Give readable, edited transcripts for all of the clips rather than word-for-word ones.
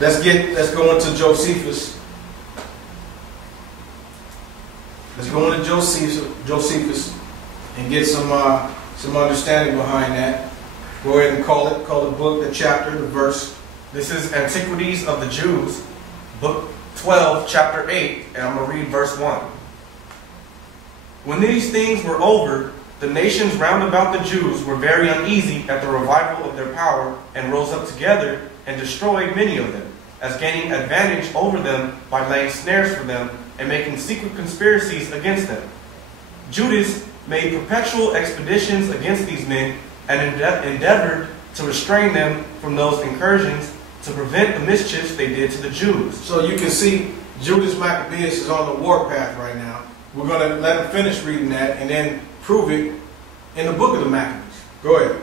Let's go into Josephus. Let's go into Josephus and get some understanding behind that. Go ahead and call the book, the chapter, the verse. This is Antiquities of the Jews, book 12, chapter 8, and I'm going to read verse 1. When these things were over, the nations round about the Jews were very uneasy at the revival of their power, and rose up together and destroyed many of them, as gaining advantage over them by laying snares for them and making secret conspiracies against them. Judas made perpetual expeditions against these men and endeavored to restrain them from those incursions to prevent the mischiefs they did to the Jews. So you can see Judas Maccabeus is on the warpath right now. We're going to let him finish reading that and then prove it in the book of the Maccabees. Go ahead.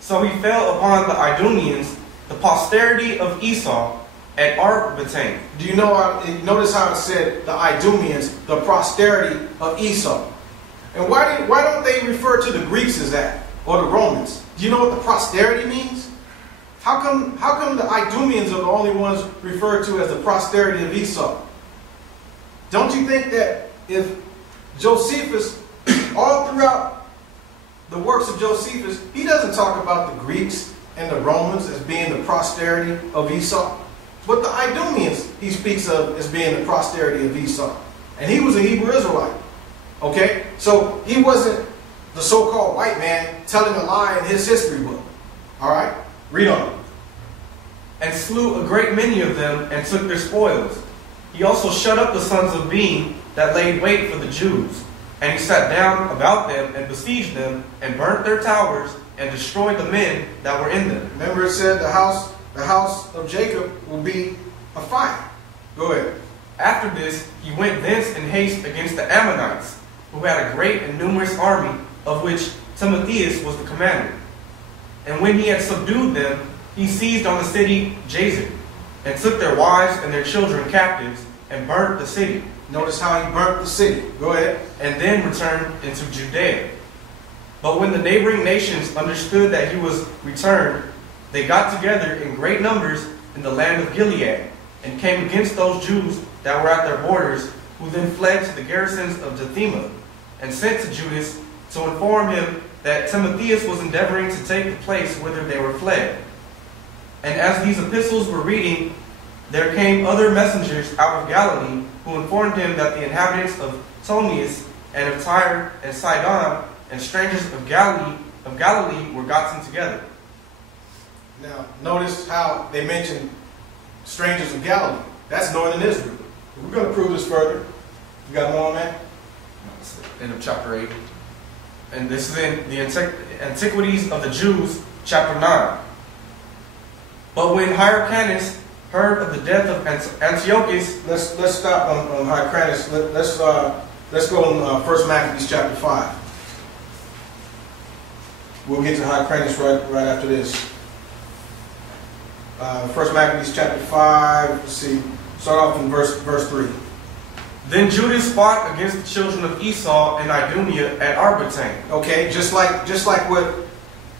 So he fell upon the Idumeans, the posterity of Esau, at Arbatane. Do you know? Notice how it said the Idumeans, the posterity of Esau. And why don't they refer to the Greeks as that, or the Romans? Do you know what the posterity means? How come the Idumeans are the only ones referred to as the posterity of Esau? Don't you think that if Josephus, all throughout the works of Josephus, he doesn't talk about the Greeks and the Romans as being the posterity of Esau, but the Idumeans he speaks of as being the posterity of Esau. And he was a Hebrew Israelite. Okay? So he wasn't the so-called white man telling a lie in his history book. Alright? Read on. And slew a great many of them and took their spoils. He also shut up the sons of Bean that laid wait for the Jews. And he sat down about them and besieged them and burnt their towers and destroyed the men that were in them. Remember it said the house of Jacob will be a fire. Go ahead. After this, he went thence in haste against the Ammonites, who had a great and numerous army, of which Timotheus was the commander. And when he had subdued them, he seized on the city Jazer, and took their wives and their children captives, and burnt the city. Notice how he burnt the city. Go ahead. And then returned into Judea. But when the neighboring nations understood that he was returned, they got together in great numbers in the land of Gilead, and came against those Jews that were at their borders, who then fled to the garrisons of Jothema, and sent to Judas to inform him that Timotheus was endeavoring to take the place whither they were fled. And as these epistles were reading, there came other messengers out of Galilee, who informed him that the inhabitants of Ptolemais and of Tyre and Sidon and strangers of Galilee were gotten together. Now, notice how they mention strangers of Galilee. That's northern Israel. We're going to prove this further. You got more on that? End of chapter 8. And this is in the Antiquities of the Jews, chapter 9. But when Hyrcanus heard of the death of Antiochus... Let's stop on Hyrcanus. Let's go on 1 Maccabees chapter 5. We'll get to Hyrcanus right after this. 1 Maccabees chapter 5. Let's see. Start off in verse 3. Then Judas fought against the children of Esau and Idumea at Arbatane. Okay, just like what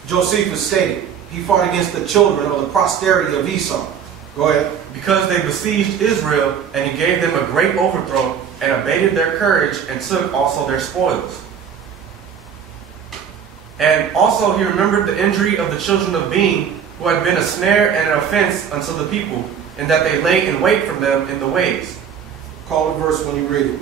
Josephus stated. He fought against the children or the posterity of Esau. Go ahead. Because they besieged Israel, and he gave them a great overthrow, and abated their courage, and took also their spoils. And also he remembered the injury of the children of Bean, who had been a snare and an offense unto the people, and that they lay in wait for them in the ways. Call the verse when you read it.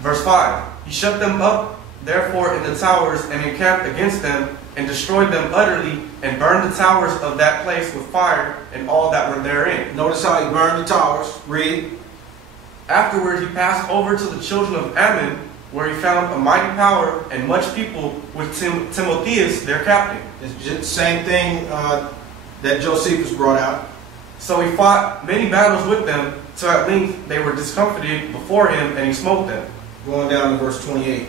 Verse 5. He shut them up, therefore, in the towers, and encamped against them, and destroyed them utterly, and burned the towers of that place with fire, and all that were therein. Notice how he burned the towers. Read. Afterward he passed over to the children of Ammon, where he found a mighty power and much people, with Timotheus their captain. It's just the same thing that Josephus brought out. So he fought many battles with them, till at length they were discomfited before him, and he smote them. Going down to verse 28.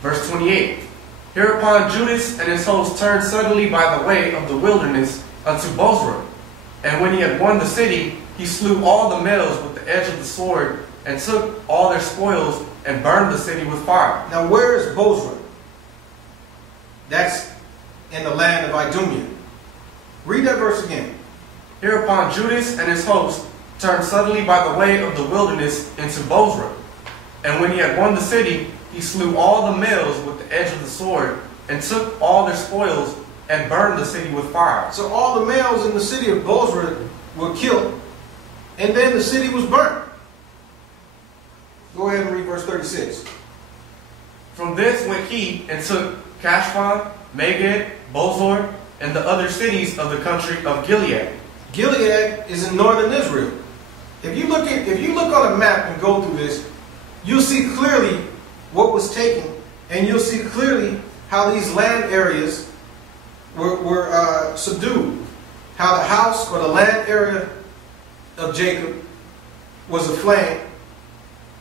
Verse 28. Hereupon Judas and his host turned suddenly by the way of the wilderness unto Bozrah. And when he had won the city, he slew all the males with the edge of the sword, and took all their spoils, and burned the city with fire. Now where is Bozrah? That's in the land of Idumea. Read that verse again. Hereupon Judas and his host turned suddenly by the way of the wilderness into Bozrah. And when he had won the city, he slew all the males with the edge of the sword, and took all their spoils, and burned the city with fire. So all the males in the city of Bozrah were killed, and then the city was burnt. Go ahead and read verse 36. From this went he and took Cashvan, Maged, Bozor, and the other cities of the country of Gilead. Gilead is in northern Israel. If you look on a map and go through this, you'll see clearly what was taken, and you'll see clearly how these land areas were subdued. How the house or the land area of Jacob was a flame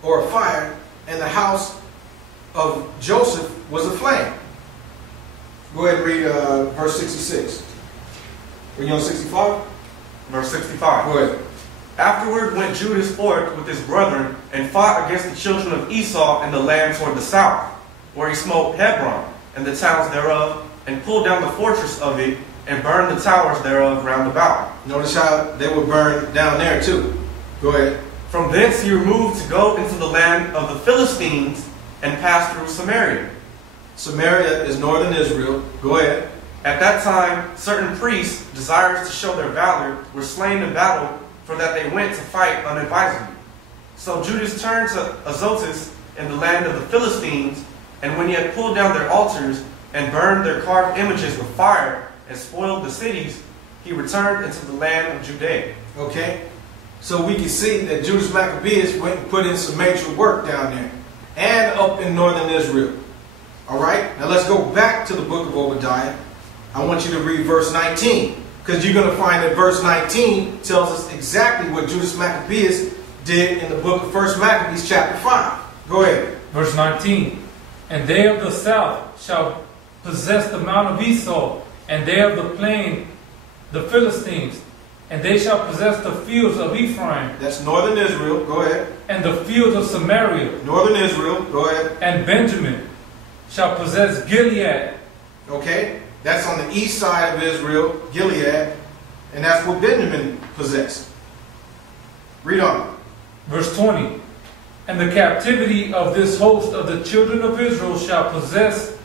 or a fire, and the house of Joseph was a flame. Go ahead and read verse 66. Are you on 65? Verse 65. Go ahead. Afterward went Judas forth with his brethren, and fought against the children of Esau in the land toward the south, where he smote Hebron and the towns thereof, and pulled down the fortress of it, and burned the towers thereof round about. Notice how they were burned down there too. Go ahead. From thence he removed to go into the land of the Philistines, and passed through Samaria. Samaria is northern Israel. Go ahead. At that time, certain priests, desirous to show their valor, were slain in battle, for that they went to fight unadvisedly. So Judas turned to Azotus in the land of the Philistines, and when he had pulled down their altars, and burned their carved images with fire, and spoiled the cities, he returned into the land of Judea. Okay? So we can see that Judas Maccabeus went and put in some major work down there, and up in northern Israel. Alright? Now let's go back to the book of Obadiah. I want you to read verse 19, because you're going to find that verse 19 tells us exactly what Judas Maccabeus did in the book of 1 Maccabees chapter 5. Go ahead. Verse 19. And they of the south shall possess the mount of Esau, and they of the plain the Philistines, and they shall possess the fields of Ephraim. That's northern Israel. Go ahead. And the fields of Samaria. Northern Israel. Go ahead. And Benjamin shall possess Gilead. Okay? That's on the east side of Israel, Gilead, and that's what Benjamin possessed. Read on. Verse 20. And the captivity of this host of the children of Israel shall possess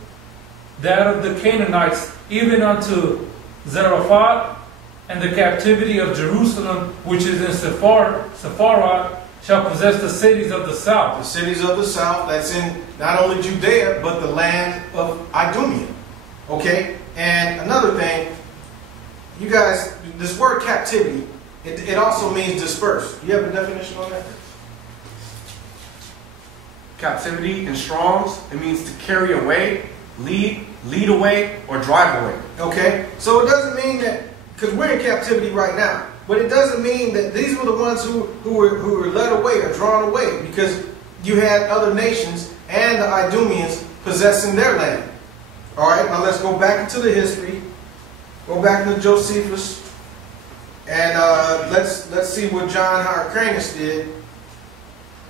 that of the Canaanites, even unto Zarephath, and the captivity of Jerusalem, which is in Sepharad, shall possess the cities of the south. The cities of the south, that's in not only Judea, but the land of Idumea. Okay? And another thing, you guys, this word captivity, it also means disperse. Do you have a definition on that? Captivity in Strong's, it means to carry away, lead away, or drive away. Okay? So it doesn't mean that, because we're in captivity right now, but it doesn't mean that these were the ones who were led away or drawn away, because you had other nations and the Idumeans possessing their land. All right, now let's go back into the history. Go back into Josephus, and let's see what John Hyrcanus did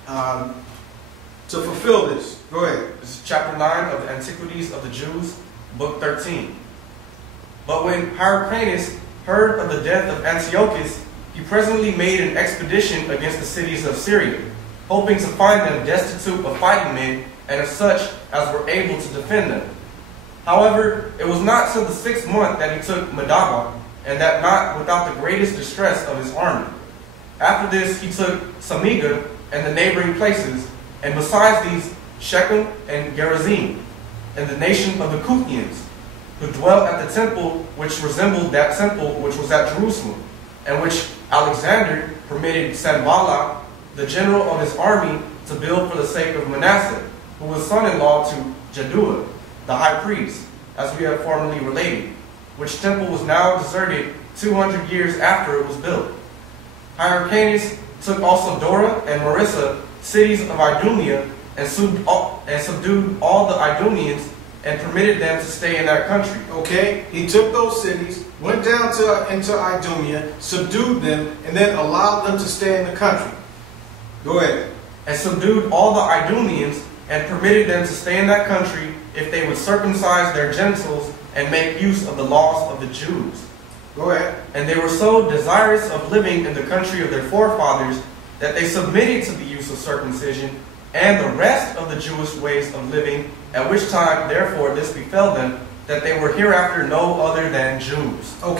to fulfill this. Go ahead. This is chapter 9 of the Antiquities of the Jews, book 13. But when Hyrcanus heard of the death of Antiochus, he presently made an expedition against the cities of Syria, hoping to find them destitute of fighting men and of such as were able to defend them. However, it was not till the 6th month that he took Medaba, and that not without the greatest distress of his army. After this he took Samiga and the neighboring places, and besides these Shechem and Gerizim, and the nation of the Kuthians, who dwelt at the temple which resembled that temple which was at Jerusalem, and which Alexander permitted Sanballat, the general of his army, to build for the sake of Manasseh, who was son-in-law to Jaddua, the high priest, as we have formerly related, which temple was now deserted 200 years after it was built. Hyrcanus took also Dora and Marissa, cities of Idumea, and subdued all the Idumeans, and permitted them to stay in that country. Okay, he took those cities, went down into Idumea, subdued them, and then allowed them to stay in the country. Go ahead. And subdued all the Idumeans, and permitted them to stay in that country if they would circumcise their genitals and make use of the laws of the Jews. Go ahead. And they were so desirous of living in the country of their forefathers that they submitted to the use of circumcision and the rest of the Jewish ways of living, at which time, therefore, this befell them, that they were hereafter no other than Jews. Okay.